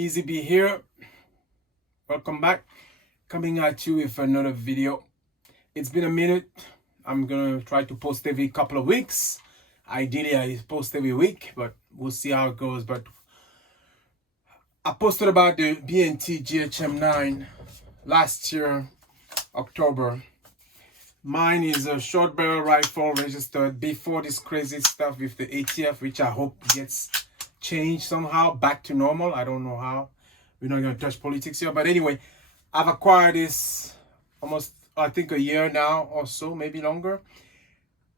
Easy B here. Welcome back. Coming at you with another video. It's been a minute. I'm gonna try to post every couple of weeks. Ideally, I post every week, but we'll see how it goes. But I posted about the B&T GHM9 last year, October. Mine is a short barrel rifle registered before this crazy stuff with the ATF, which I hope gets changed somehow back to normal. I don't know how. We're not going to touch politics here. But anyway, I've acquired this almost, I think, a year now or so, maybe longer.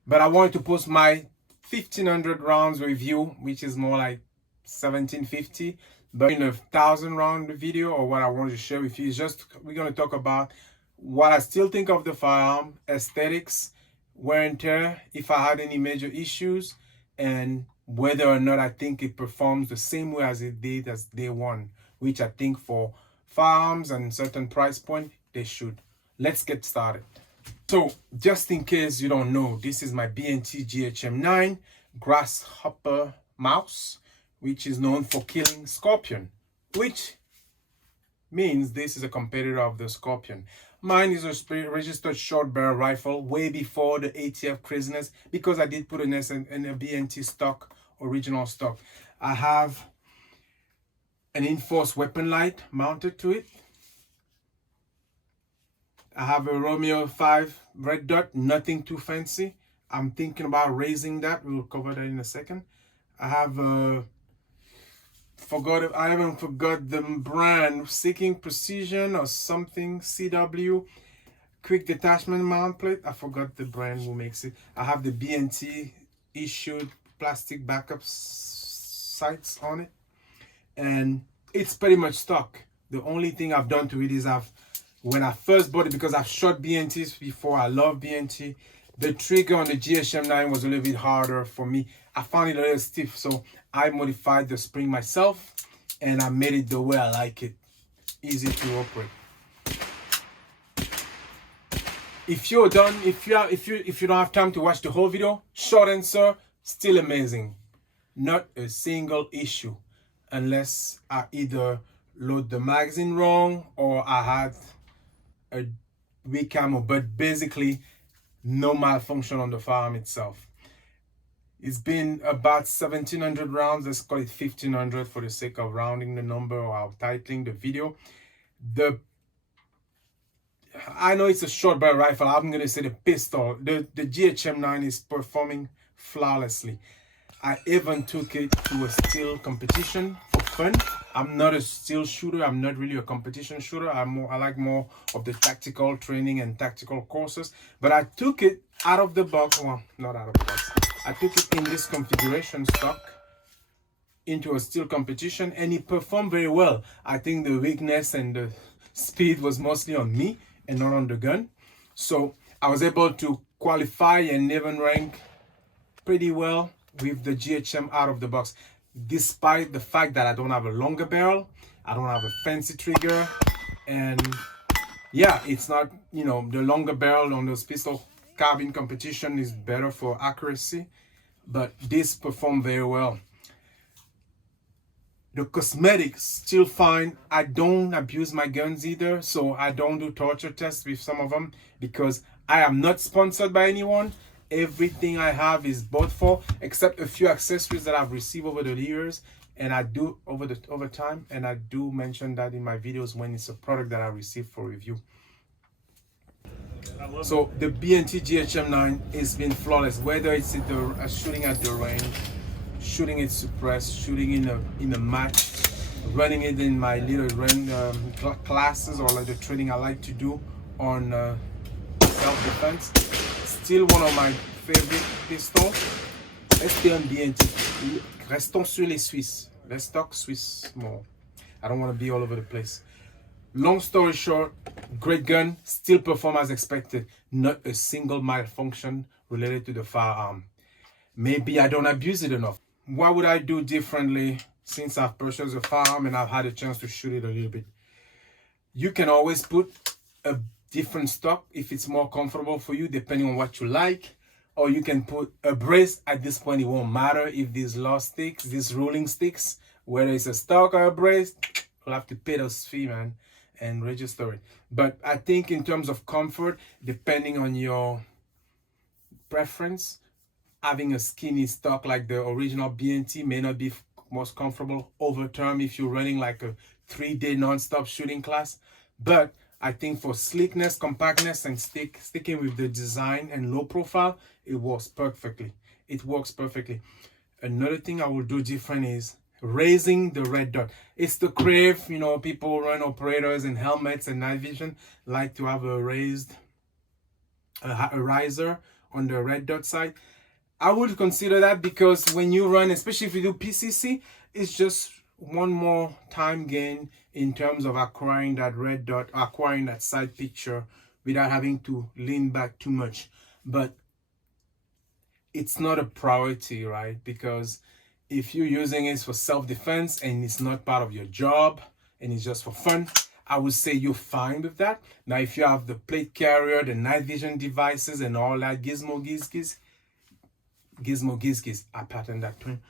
But I wanted to post my 1,500 rounds review, which is more like 1,750. But in a 1,000 round video, or what I wanted to share with you, is just we're going to talk about what I still think of the firearm, aesthetics, wear and tear, if I had any major issues, and whether or not I think it performs the same way as it did as day one, which I think for firearms and certain price point, they should. Let's get started. So, just in case you don't know, this is my B&T GHM9 grasshopper mouse, which is known for killing scorpion, which means this is a competitor of the Scorpion. Mine is a registered short barrel rifle way before the ATF craziness, because I did put an S in a B&T stock, original stock. I have an enforced weapon light mounted to it. I have a Romeo 5 red dot, nothing too fancy. I'm thinking about raising that. We'll cover that in a second. I have a I haven't forgot the brand, Seeking Precision or something, CW, quick detachment mount plate. I forgot the brand who makes it. I have the B&T issued plastic backup sights on it, and it's pretty much stock. The only thing I've done to it is when I first bought it, because I've shot B&Ts before, I love B&T, the trigger on the GHM9 was a little bit harder for me. I found it a little stiff, so I modified the spring myself and I made it the way I like it. Easy to operate. If you're done, if you don't have time to watch the whole video, short answer, still amazing. Not a single issue, unless I either load the magazine wrong or I had a weak ammo, but basically no malfunction on the firearm itself. It's been about 1,700 rounds. Let's call it 1,500 for the sake of rounding the number or titling the video. I know it's a short barrel rifle. I'm going to say the pistol. The GHM9 is performing flawlessly. I even took it to a steel competition for fun. I'm not a steel shooter. I'm not really a competition shooter. I like more of the tactical training and tactical courses. But I took it out of the box. Well, not out of the box. I took it in this configuration stock into a steel competition, and it performed very well. I think the weakness and the speed was mostly on me and not on the gun. So I was able to qualify and even rank pretty well with the GHM out of the box, despite the fact that I don't have a longer barrel, I don't have a fancy trigger, and yeah, it's not, you know, the longer barrel on those pistol carbine competition is better for accuracy, but this performed very well. The cosmetics still fine. I don't abuse my guns either, so I don't do torture tests with some of them, because I am not sponsored by anyone. Everything I have is bought for, except a few accessories that I've received over the years, and I do over time, and I do mention that in my videos when it's a product that I receive for review. So the B&T GHM9 has been flawless, whether it's shooting at the range, shooting it suppressed, shooting in a match, running it in my little classes, or like the training I like to do on self-defense. Still one of my favorite pistols. Restez on B&T. Restons sur les Suisses. Let's talk Swiss more. I don't want to be all over the place. Long story short, great gun, still perform as expected. Not a single malfunction related to the firearm. Maybe I don't abuse it enough. What would I do differently since I've purchased a firearm and I've had a chance to shoot it a little bit? You can always put a different stock if it's more comfortable for you, depending on what you like. Or you can put a brace. At this point, it won't matter if these law sticks, these ruling sticks, whether it's a stock or a brace, You'll have to pay those fee, man, and register it. But I think in terms of comfort, depending on your preference, having a skinny stock like the original B&T may not be most comfortable over term if you're running like a 3-day non-stop shooting class. But I think for sleekness, compactness, and sticking with the design and low profile, it works perfectly. It works perfectly. Another thing I will do different is raising the red dot. It's the crave, you know, people run operators and helmets and night vision like to have a raised a riser on the red dot side. I would consider that because when you run, especially if you do PCC, it's just one more time gain in terms of acquiring that red dot, acquiring that side picture without having to lean back too much. But it's not a priority, right? Because if you're using it for self-defense and it's not part of your job and it's just for fun, I would say you're fine with that. Now, if you have the plate carrier, the night vision devices and all that gizmo giz, I patterned that term.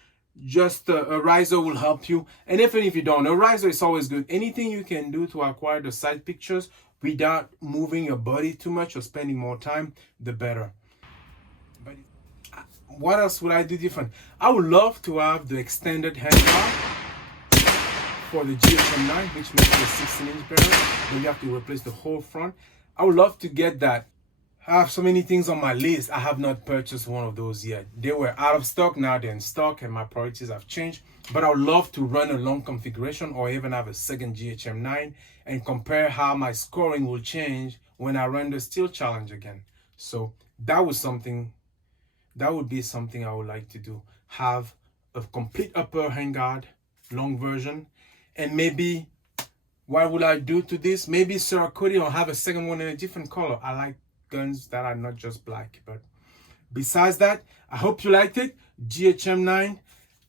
Just a riser will help you. And even if you don't, a riser is always good. Anything you can do to acquire the side pictures without moving your body too much or spending more time, the better. But what else would I do different? I would love to have the extended handguard for the GHM9, which makes it a 16-inch barrel, but you have to replace the whole front. I would love to get that. I have so many things on my list. I have not purchased one of those yet. They were out of stock, now they're in stock, and my priorities have changed. But I would love to run a long configuration or even have a second GHM9 and compare how my scoring will change when I run the Steel Challenge again. So that would be something I would like to do. Have a complete upper handguard, long version, and maybe what would I do to this? Maybe Cerakote or have a second one in a different color. I like guns that are not just black. But besides that, I hope you liked it. GHM9,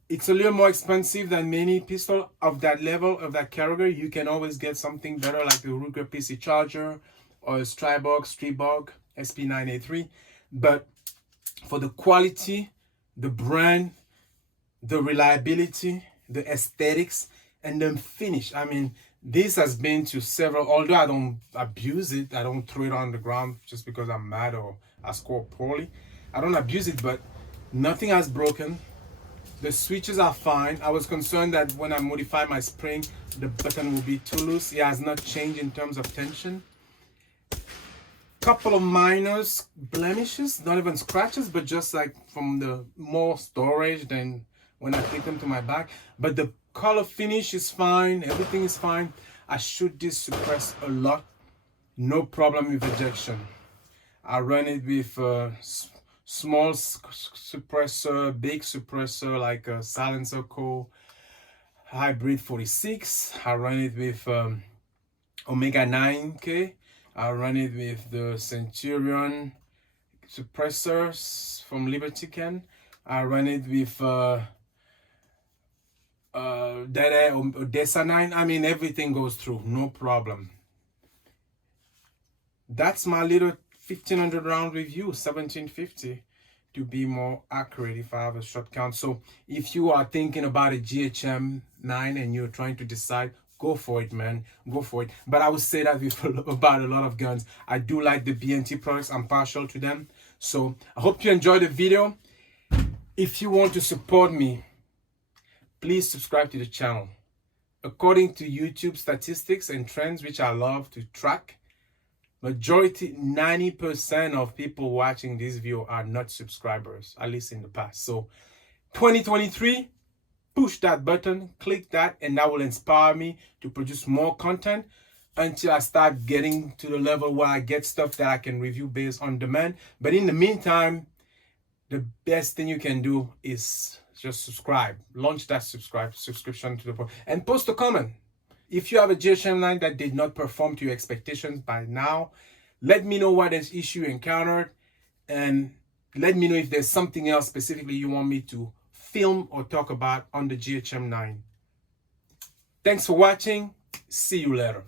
it's a little more expensive than many pistols of that level, of that category. You can always get something better like the Ruger PC Charger or a Stribog SP9A3. But for the quality, the brand, the reliability, the aesthetics, and the finish, I mean, this has been to several, although I don't abuse it, I don't throw it on the ground just because I'm mad or I score poorly. I don't abuse it, but nothing has broken. The switches are fine. I was concerned that when I modify my spring, the button will be too loose. It has not changed in terms of tension. Couple of minor blemishes, not even scratches, but just like from the more storage than when I take them to my back. But the color finish is fine, everything is fine. I shoot this suppressed a lot, no problem with ejection. I run it with a small suppressor, big suppressor like a Silencer Co. Hybrid 46. I run it with Omega 9K. I run it with the Centurion suppressors from Liberty Can. I run it with Odessa 9. I mean, everything goes through, no problem. That's my little 1500 round review, 1750 to be more accurate if I have a shot count. So if you are thinking about a GHM9 and you're trying to decide, go for it, man, go for it. But I would say that with about a lot of guns. I do like the B&T products, I'm partial to them. So I hope you enjoyed the video. If you want to support me, please subscribe to the channel. According to YouTube statistics and trends, which I love to track, majority, 90% of people watching this video are not subscribers, at least in the past. So 2023, push that button, click that, and that will inspire me to produce more content until I start getting to the level where I get stuff that I can review based on demand. But in the meantime, the best thing you can do is just subscribe. Launch that subscription to the post and post a comment. If you have a GHM9 that did not perform to your expectations by now, let me know what issue you encountered, and let me know if there's something else specifically you want me to film or talk about on the GHM9. Thanks for watching. See you later.